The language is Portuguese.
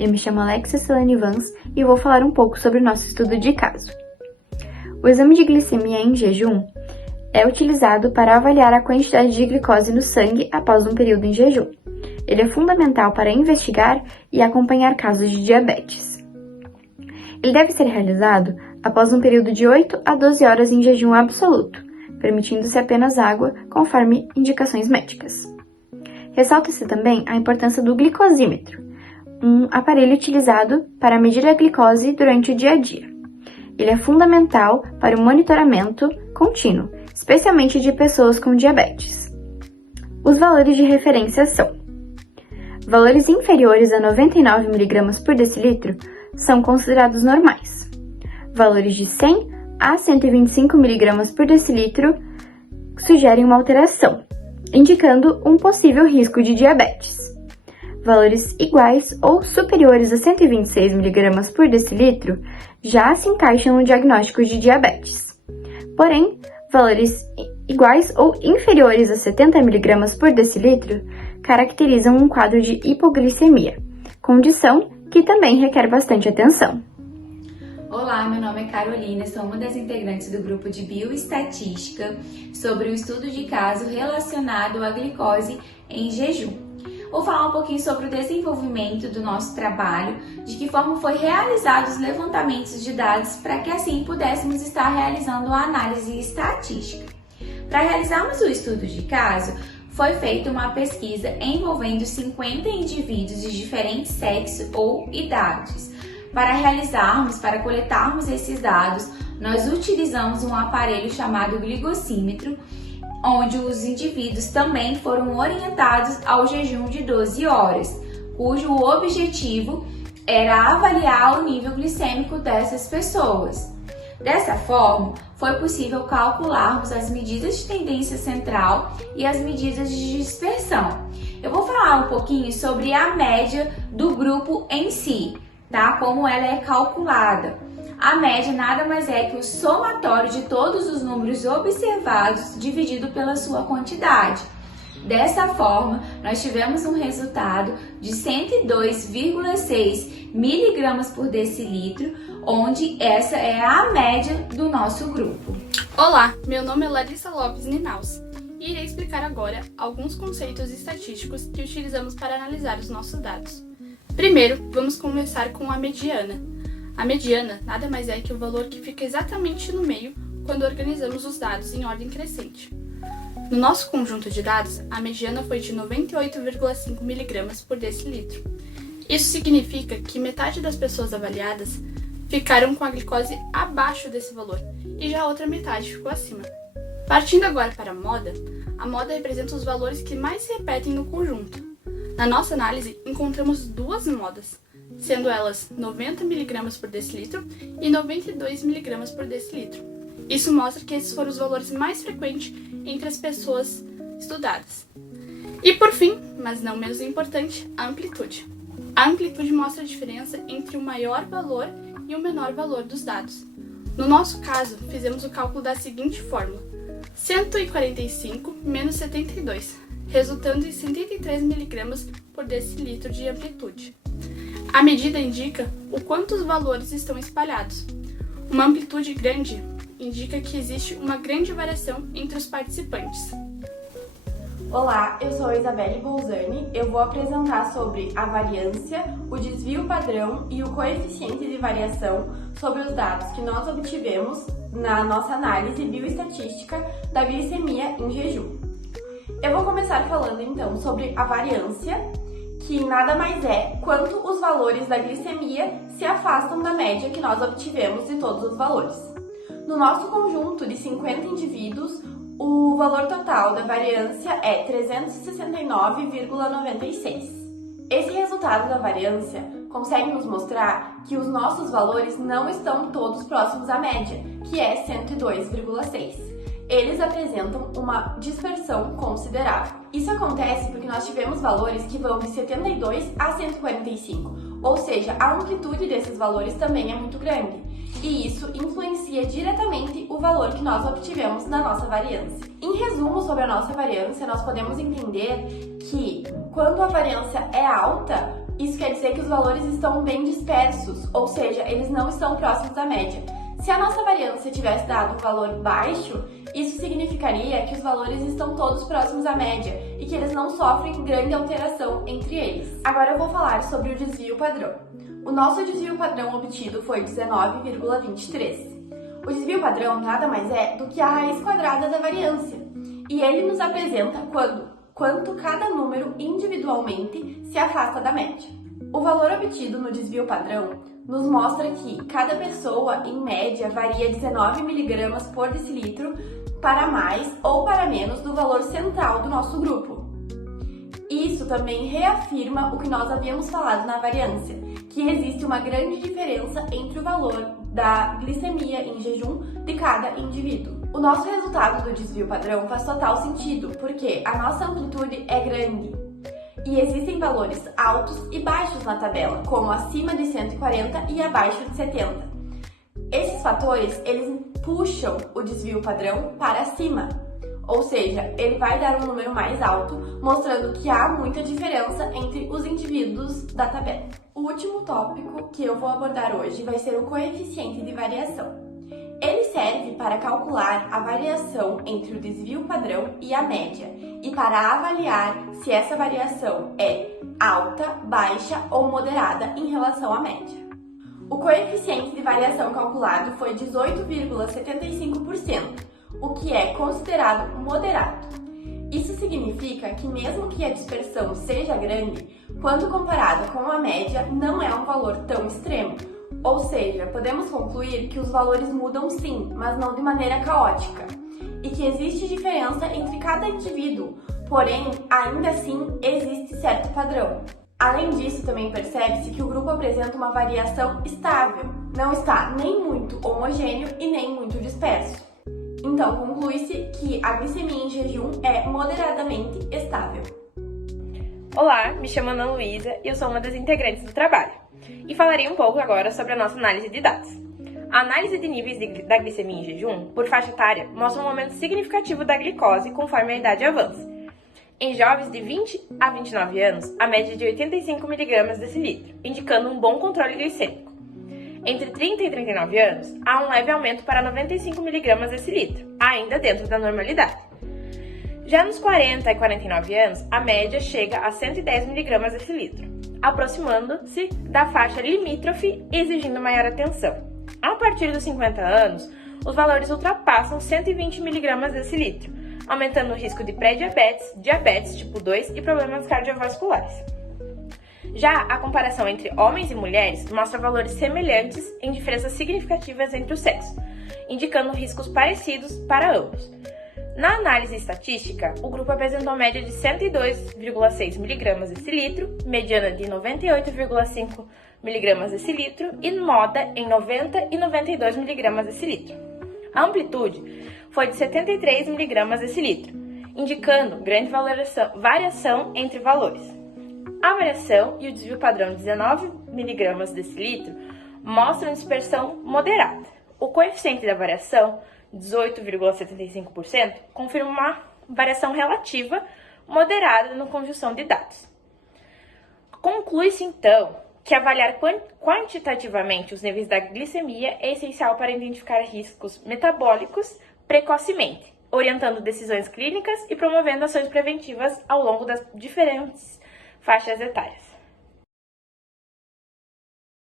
Eu me chamo Alexia Celane Vans e vou falar um pouco sobre o nosso estudo de caso. O exame de glicemia em jejum é utilizado para avaliar a quantidade de glicose no sangue após um período em jejum. Ele é fundamental para investigar e acompanhar casos de diabetes. Ele deve ser realizado após um período de 8 a 12 horas em jejum absoluto, permitindo-se apenas água, conforme indicações médicas. Ressalta-se também a importância do glicosímetro, um aparelho utilizado para medir a glicose durante o dia a dia. Ele é fundamental para o monitoramento contínuo, especialmente de pessoas com diabetes. Os valores de referência são: valores inferiores a 99 mg por decilitro são considerados normais. Valores de 100 a 125 mg por decilitro sugerem uma alteração, indicando um possível risco de diabetes. Valores iguais ou superiores a 126 mg por decilitro já se encaixam no diagnóstico de diabetes. Porém, valores iguais ou inferiores a 70 mg por decilitro caracterizam um quadro de hipoglicemia, condição que também requer bastante atenção. Olá, meu nome é Carolina, sou uma das integrantes do grupo de Bioestatística sobre o estudo de caso relacionado à glicose em jejum. Vou falar um pouquinho sobre o desenvolvimento do nosso trabalho, de que forma foi realizados os levantamentos de dados para que assim pudéssemos estar realizando uma análise estatística. Para realizarmos o estudo de caso, foi feita uma pesquisa envolvendo 50 indivíduos de diferentes sexos ou idades. Para coletarmos esses dados, nós utilizamos um aparelho chamado glicosímetro, onde os indivíduos também foram orientados ao jejum de 12 horas, cujo objetivo era avaliar o nível glicêmico dessas pessoas. Dessa forma, foi possível calcularmos as medidas de tendência central e as medidas de dispersão. Eu vou falar um pouquinho sobre a média do grupo em si, tá? Como ela é calculada. A média nada mais é que o somatório de todos os números observados dividido pela sua quantidade. Dessa forma, nós tivemos um resultado de 102,6 mg por decilitro, onde essa é a média do nosso grupo. Olá, meu nome é Larissa Lopes Ninaus e irei explicar agora alguns conceitos estatísticos que utilizamos para analisar os nossos dados. Primeiro, vamos começar com a mediana. A mediana nada mais é que o valor que fica exatamente no meio quando organizamos os dados em ordem crescente. No nosso conjunto de dados, a mediana foi de 98,5 mg por decilitro. Isso significa que metade das pessoas avaliadas ficaram com a glicose abaixo desse valor e já a outra metade ficou acima. Partindo agora para a moda representa os valores que mais se repetem no conjunto. Na nossa análise, encontramos duas modas, sendo elas 90 mg por decilitro e 92 mg por decilitro. Isso mostra que esses foram os valores mais frequentes entre as pessoas estudadas. E por fim, mas não menos importante, a amplitude. A amplitude mostra a diferença entre o maior valor e o menor valor dos dados. No nosso caso, fizemos o cálculo da seguinte fórmula: 145 menos 72, resultando em 73 mg por decilitro de amplitude. A medida indica o quanto os valores estão espalhados. Uma amplitude grande indica que existe uma grande variação entre os participantes. Olá, eu sou a Isabelle Bolzani. Eu vou apresentar sobre a variância, o desvio padrão e o coeficiente de variação sobre os dados que nós obtivemos na nossa análise bioestatística da glicemia em jejum. Eu vou começar falando então sobre a variância, que nada mais é quanto os valores da glicemia se afastam da média que nós obtivemos de todos os valores. No nosso conjunto de 50 indivíduos, o valor total da variância é 369,96. Esse resultado da variância consegue nos mostrar que os nossos valores não estão todos próximos à média, que é 102,6. Eles apresentam uma dispersão considerável. Isso acontece porque nós tivemos valores que vão de 72 a 145, ou seja, a amplitude desses valores também é muito grande. E isso influencia diretamente o valor que nós obtivemos na nossa variância. Em resumo sobre a nossa variância, nós podemos entender que quando a variância é alta, Isso quer dizer que os valores estão bem dispersos, ou seja, eles não estão próximos da média. Se a nossa variância tivesse dado um valor baixo, isso significaria que os valores estão todos próximos à média e que eles não sofrem grande alteração entre eles. Agora eu vou falar sobre o desvio padrão. O nosso desvio padrão obtido foi 19,23. O desvio padrão nada mais é do que a raiz quadrada da variância, e ele nos apresenta quanto cada número individualmente se afasta da média. O valor obtido no desvio padrão nos mostra que cada pessoa, em média, varia 19 mg por decilitro para mais ou para menos do valor central do nosso grupo. Isso também reafirma o que nós havíamos falado na variância, que existe uma grande diferença entre o valor da glicemia em jejum de cada indivíduo. O nosso resultado do desvio padrão faz total sentido, porque a nossa amplitude é grande e existem valores altos e baixos na tabela, como acima de 140 e abaixo de 70. Esses fatores, eles puxam o desvio padrão para cima, ou seja, ele vai dar um número mais alto, mostrando que há muita diferença entre os indivíduos da tabela. O último tópico que eu vou abordar hoje vai ser o coeficiente de variação. Ele serve para calcular a variação entre o desvio padrão e a média e para avaliar se essa variação é alta, baixa ou moderada em relação à média. O coeficiente de variação calculado foi 18,75%, o que é considerado moderado. Isso significa que mesmo que a dispersão seja grande, quando comparada com a média, não é um valor tão extremo. Ou seja, podemos concluir que os valores mudam sim, mas não de maneira caótica, e que existe diferença entre cada indivíduo, porém, ainda assim, existe certo padrão. Além disso, também percebe-se que o grupo apresenta uma variação estável, não está nem muito homogêneo e nem muito disperso. Então, conclui-se que a glicemia em jejum é moderadamente estável. Olá, me chamo Ana Luísa e eu sou uma das integrantes do trabalho. E falarei um pouco agora sobre a nossa análise de dados. A análise de níveis da glicemia em jejum, por faixa etária, mostra um aumento significativo da glicose conforme a idade avança. Em jovens de 20 a 29 anos, a média é de 85 mg decilitro, indicando um bom controle glicêmico. Entre 30 e 39 anos, há um leve aumento para 95 mg decilitro, ainda dentro da normalidade. Já nos 40 e 49 anos, a média chega a 110 mg decilitro, aproximando-se da faixa limítrofe, exigindo maior atenção. A partir dos 50 anos, os valores ultrapassam 120 mg decilitro, aumentando o risco de pré-diabetes, diabetes tipo 2 e problemas cardiovasculares. Já a comparação entre homens e mulheres mostra valores semelhantes em diferenças significativas entre os sexos, indicando riscos parecidos para ambos. Na análise estatística, o grupo apresentou média de 102,6 mg decilitro, mediana de 98,5 mg decilitro e moda em 90 e 92 mg decilitro. A amplitude foi de 73 mg decilitro, indicando grande variação entre valores. A variação e o desvio padrão de 19 mg decilitro mostram dispersão moderada. O coeficiente da variação, 18,75%, confirma uma variação relativa moderada na conjunção de dados. Conclui-se, então, que avaliar quantitativamente os níveis da glicemia é essencial para identificar riscos metabólicos precocemente, orientando decisões clínicas e promovendo ações preventivas ao longo das diferentes faixas etárias.